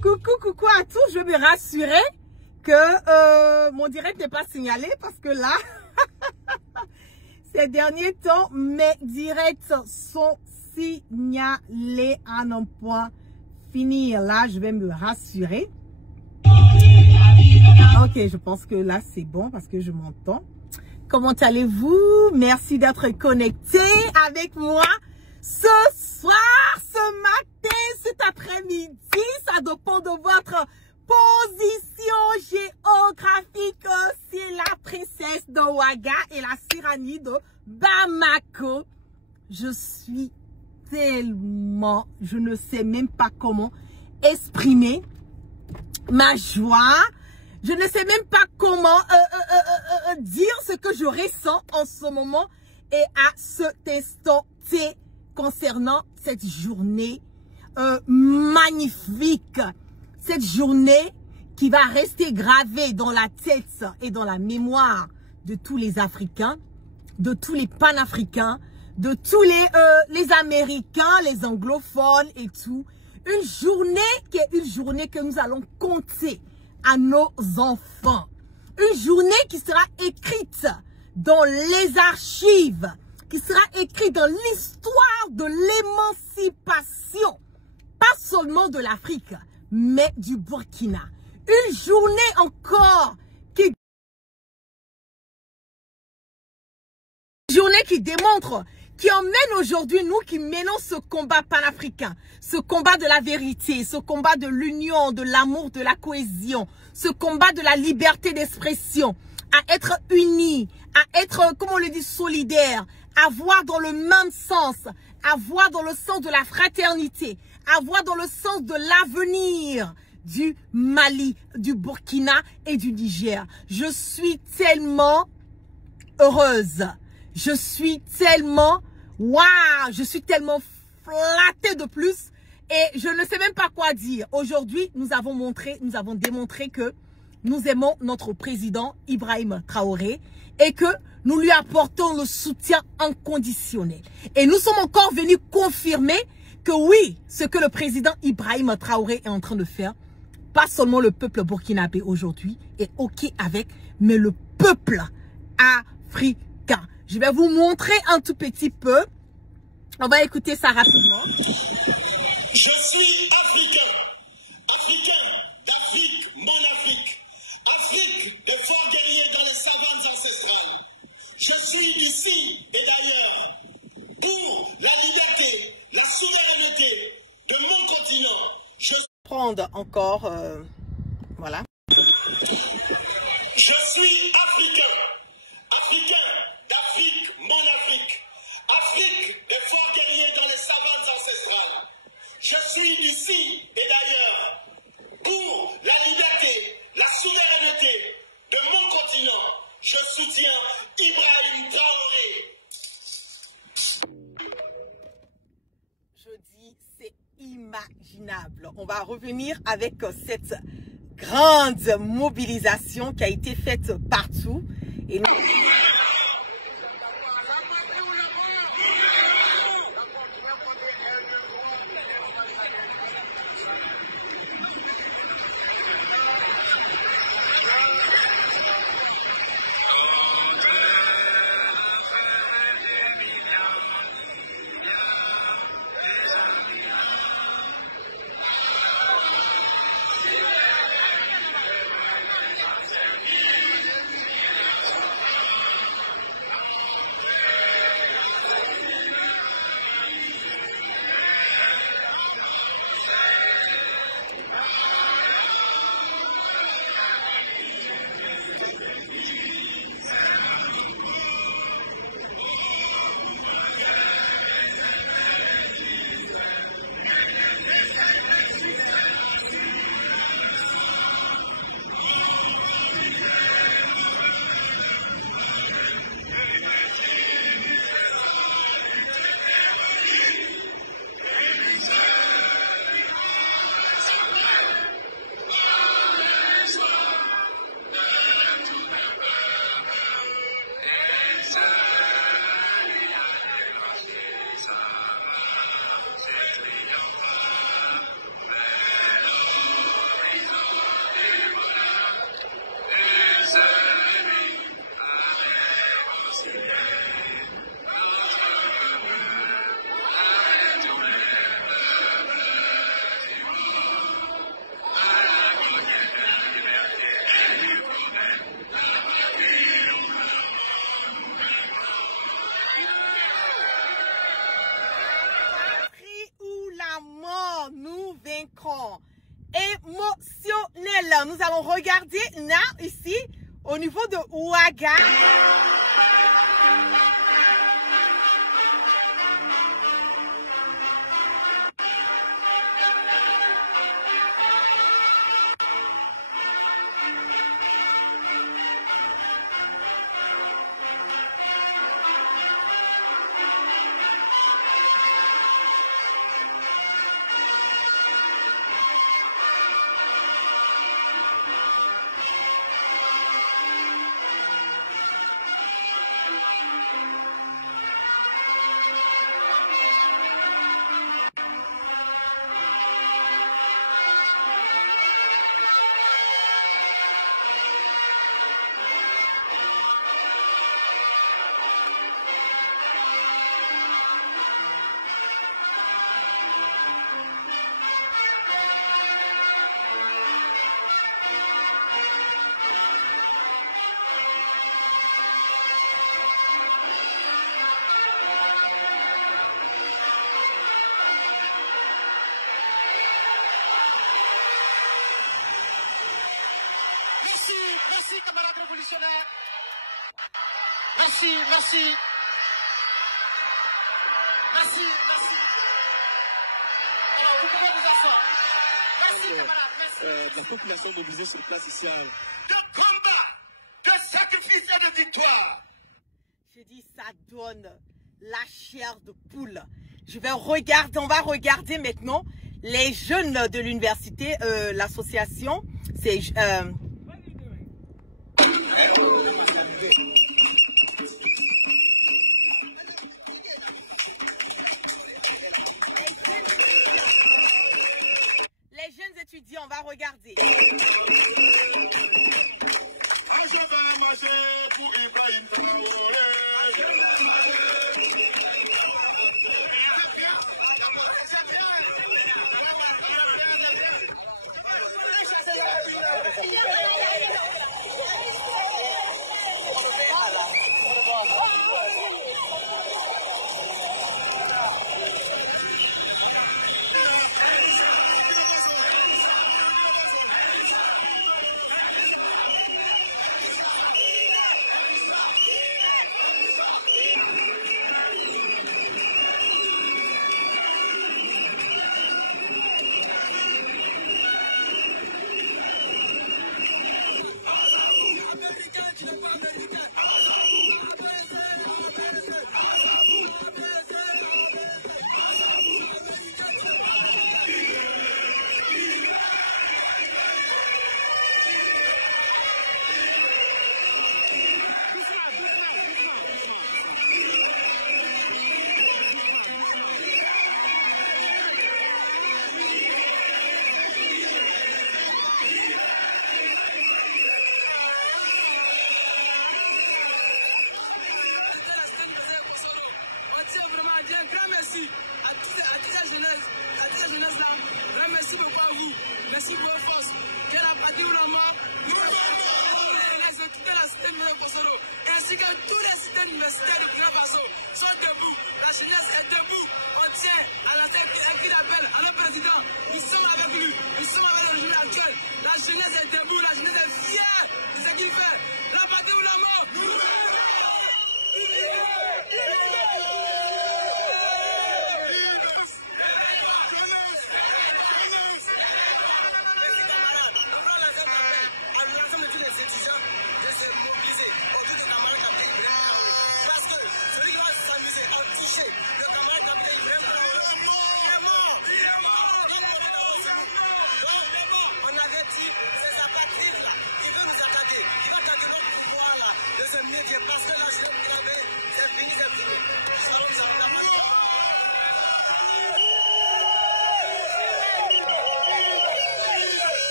Coucou à tous, je vais me rassurer que mon direct n'est pas signalé parce que là, ces derniers temps, mes directs sont signalés à non point finir. Là, je vais me rassurer. Ok, je pense que là, c'est bon parce que je m'entends. Comment allez-vous? Merci d'être connecté avec moi ce soir, ce matin, cet après-midi. Ça dépend de votre position géographique. C'est la princesse de Ouaga et la Sirani de Bamako. Je suis tellement, je ne sais même pas comment exprimer ma joie. Je ne sais même pas comment dire ce que je ressens en ce moment et à cet instant T concernant cette journée magnifique. Cette journée qui va rester gravée dans la tête et dans la mémoire de tous les Africains, de tous les panafricains, de tous les Américains, les anglophones et tout. Une journée qui est une journée que nous allons compter à nos enfants. Une journée qui sera écrite dans les archives, qui sera écrite dans l'histoire de l'émancipation, pas seulement de l'Afrique, mais du Burkina. Une journée encore qui démontre, qui emmène aujourd'hui, nous qui menons ce combat panafricain, ce combat de la vérité, ce combat de l'union, de l'amour, de la cohésion, ce combat de la liberté d'expression, à être unis, à être, comme on le dit, solidaires, à voir dans le même sens, à voir dans le sens de la fraternité, à voir dans le sens de l'avenir du Mali, du Burkina et du Niger. Je suis tellement heureuse. Je suis tellement, waouh, je suis tellement flattée de plus et je ne sais même pas quoi dire. Aujourd'hui, nous avons démontré que nous aimons notre président Ibrahim Traoré et que nous lui apportons le soutien inconditionnel. Et nous sommes encore venus confirmer que oui, ce que le président Ibrahim Traoré est en train de faire, pas seulement le peuple burkinabé aujourd'hui est OK avec, mais le peuple africain. Je vais vous montrer un tout petit peu. On va écouter ça rapidement. Je suis africain. Africain d'Afrique, mon Afrique. Afrique de forts guerriers dans les savanes ancestrales. Je suis ici et d'ailleurs pour la liberté, la souveraineté de mon continent. Je prendre encore, voilà. Je suis africain. Africain d'Afrique, mon Afrique. Afrique de forts guerriers dans les savanes ancestrales. Je suis d'ici et d'ailleurs pour la liberté, la souveraineté de mon continent. Je soutiens Ibrahim Traoré. Je dis, c'est imaginable. On va revenir avec cette grande mobilisation qui a été faite partout. Et nous... convaincant, émotionnel. Nous allons regarder là, ici, au niveau de Ouaga. Merci, camarades révolutionnaires. Merci, merci. Merci, merci. Alors, vous pouvez vous asseoir. Merci, camarades, merci. La population mobilisée sur place ici a... De combat, de sacrifice et de victoire. Je dis, ça donne la chair de poule. Je vais regarder, on va regarder maintenant les jeunes de l'université, l'association, c'est... Les jeunes étudiants, on va regarder. Merci pour votre force. Que la patrie ou la mort, la cité ainsi que tous les systèmes universitaires du Burkina Faso sont debout. La jeunesse est debout. On tient à la tête et qui l'appelle à le président. Nous sommes avec lui. Nous sommes avec le régime actuel. La jeunesse est debout. La jeunesse est fière de ce qu'il fait. La patrie ou la mort. Parce que la c'est fini, c'est fini.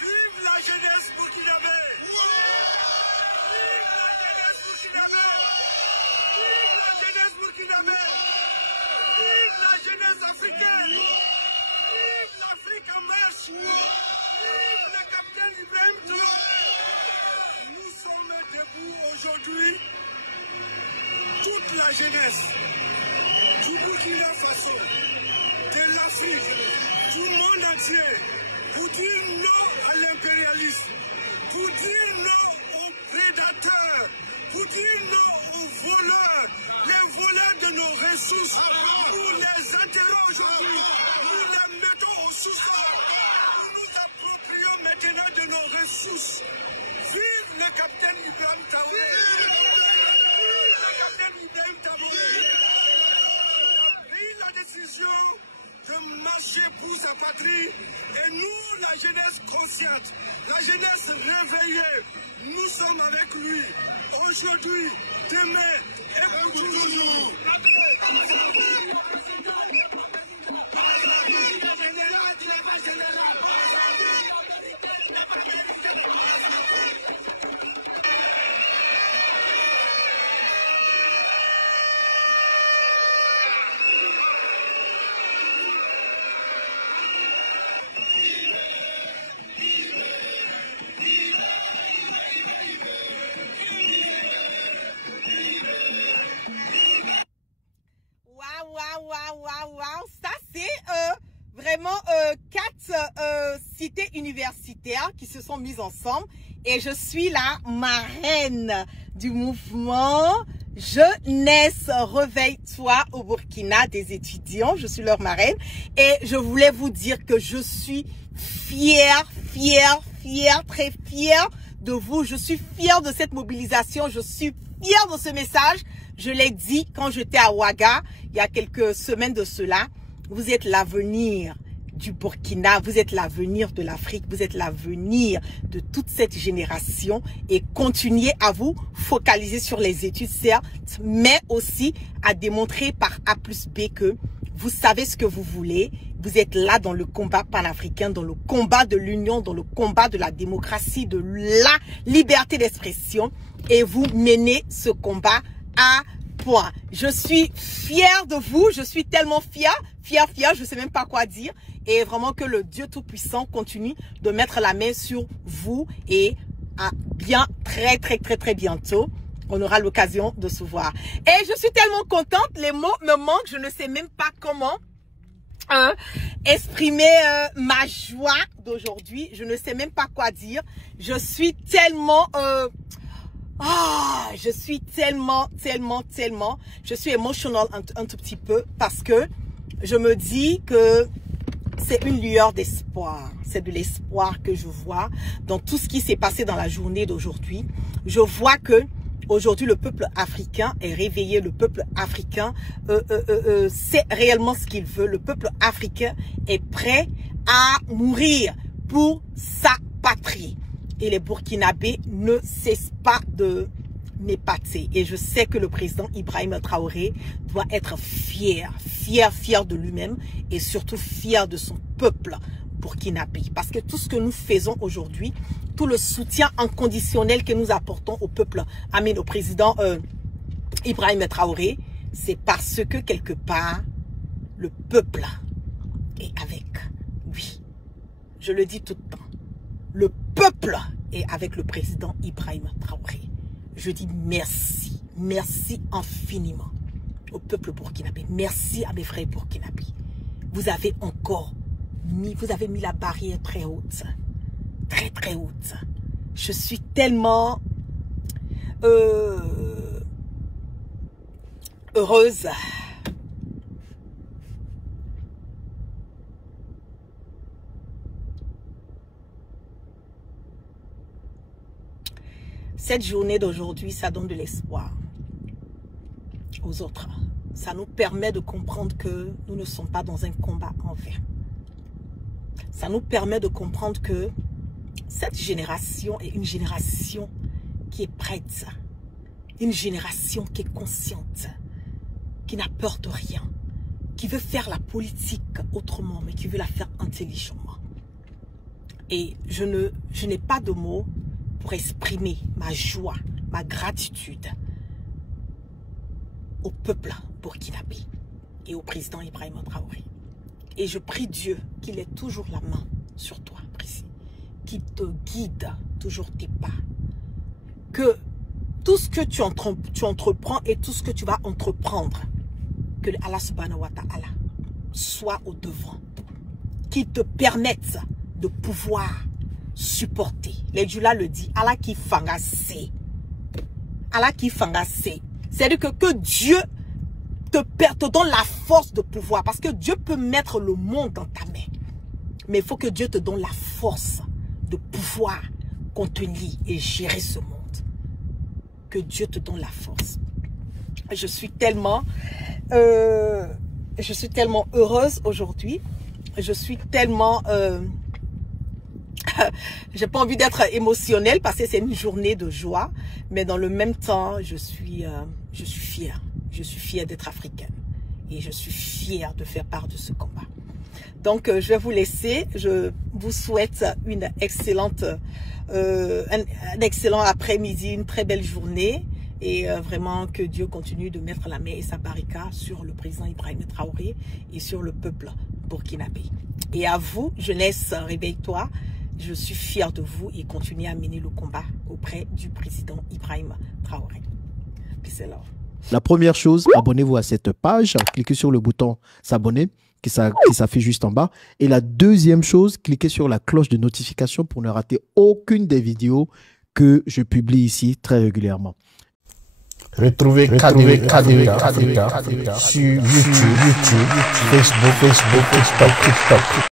Vive la jeunesse burkinabé! Vive la jeunesse burkinabé! Vive la jeunesse africaine! Vive l'Afrique en marche! Le capitaine Ibrahim Traoré. Nous sommes debout aujourd'hui, toute la jeunesse, du Burkina Faso, de l'Afrique, du monde entier, pour dire non à l'impérialisme, pour dire non aux prédateurs, pour dire non aux voleurs, les voleurs de nos ressources. Nous les enterrons aujourd'hui, nous les mettons au sous-sol, nous nous approprions maintenant de nos ressources. Vive le capitaine Ibrahim Traoré! Vive le capitaine Ibrahim Traoré! Pris la décision de marcher pour sa patrie et nous, la jeunesse consciente, la jeunesse réveillée, nous sommes avec lui aujourd'hui, demain et pour toujours. Ça c'est vraiment 4 cités universitaires qui se sont mises ensemble et je suis la marraine du mouvement Jeunesse Réveille-toi au Burkina des étudiants. Je suis leur marraine et je voulais vous dire que je suis fière, très fière de vous. Je suis fière de cette mobilisation, je suis fière de ce message. Je l'ai dit quand j'étais à Ouaga, il y a quelques semaines de cela. Vous êtes l'avenir du Burkina, vous êtes l'avenir de l'Afrique, vous êtes l'avenir de toute cette génération et continuez à vous focaliser sur les études, certes, mais aussi à démontrer par A plus B que vous savez ce que vous voulez. Vous êtes là dans le combat panafricain, dans le combat de l'union, dans le combat de la démocratie, de la liberté d'expression et vous menez ce combat à point. Je suis fière de vous, je suis tellement fière, je ne sais même pas quoi dire. Et vraiment que le Dieu Tout-Puissant continue de mettre la main sur vous et à très bientôt, on aura l'occasion de se voir. Et je suis tellement contente, les mots me manquent, je ne sais même pas comment exprimer ma joie d'aujourd'hui. Je ne sais même pas quoi dire. Je suis tellement... je suis tellement, je suis émotionnelle un tout petit peu parce que je me dis que c'est une lueur d'espoir. C'est de l'espoir que je vois dans tout ce qui s'est passé dans la journée d'aujourd'hui. Je vois que aujourd'hui le peuple africain est réveillé, le peuple africain sait réellement ce qu'il veut. Le peuple africain est prêt à mourir pour sa patrie. Et les Burkinabés ne cessent pas de m'épater. Et je sais que le président Ibrahim Traoré doit être fier de lui-même et surtout fier de son peuple burkinabé. Parce que tout ce que nous faisons aujourd'hui, tout le soutien inconditionnel que nous apportons au peuple, au président Ibrahim Traoré, c'est parce que quelque part, le peuple est avec lui. Je le dis tout le temps. Le peuple est avec le président Ibrahim Traoré. Je dis merci, merci infiniment au peuple burkinabé. Merci à mes frères burkinabés. Vous avez encore mis, la barrière très haute, très haute. Je suis tellement heureuse. Cette journée d'aujourd'hui, ça donne de l'espoir aux autres. Ça nous permet de comprendre que nous ne sommes pas dans un combat en vain. Ça nous permet de comprendre que cette génération est une génération qui est prête. Une génération qui est consciente, qui n'a peur de rien, qui veut faire la politique autrement, mais qui veut la faire intelligemment. Et je n'ai pas de mots pour exprimer ma joie, ma gratitude au peuple burkinabé et au président Ibrahim Traoré. Et je prie Dieu qu'il ait toujours la main sur toi, précis, qu'il te guide toujours tes pas. Que tout ce que tu entreprends et tout ce que tu vas entreprendre, que Allah subhanahu wa ta'ala soit au devant, qui te permette de pouvoir supporter. Les Jula le dit, Allah qui fangasse. Allah qui fangasse. C'est-à-dire que Dieu te donne la force de pouvoir. Parce que Dieu peut mettre le monde dans ta main. Mais il faut que Dieu te donne la force de pouvoir contenir et gérer ce monde. Que Dieu te donne la force. Je suis tellement heureuse aujourd'hui. Je suis tellement... j'ai pas envie d'être émotionnelle parce que c'est une journée de joie. Mais dans le même temps, je suis fière. Je suis fière d'être africaine. Et je suis fière de faire part de ce combat. Donc, je vais vous laisser. Je vous souhaite une excellente, un excellent après-midi, une très belle journée. Et vraiment que Dieu continue de mettre la main et sa barricade sur le président Ibrahim Traoré et sur le peuple burkinabé. Et à vous, jeunesse, réveille-toi. Je suis fière de vous et continuez à mener le combat auprès du président Ibrahim Traoré. Peace and love. La première chose, abonnez-vous à cette page, cliquez sur le bouton s'abonner qui s'affiche juste en bas. Et la deuxième chose, cliquez sur la cloche de notification pour ne rater aucune des vidéos que je publie ici très régulièrement. Retrouvez KDW Africa sur YouTube, Facebook, TikTok.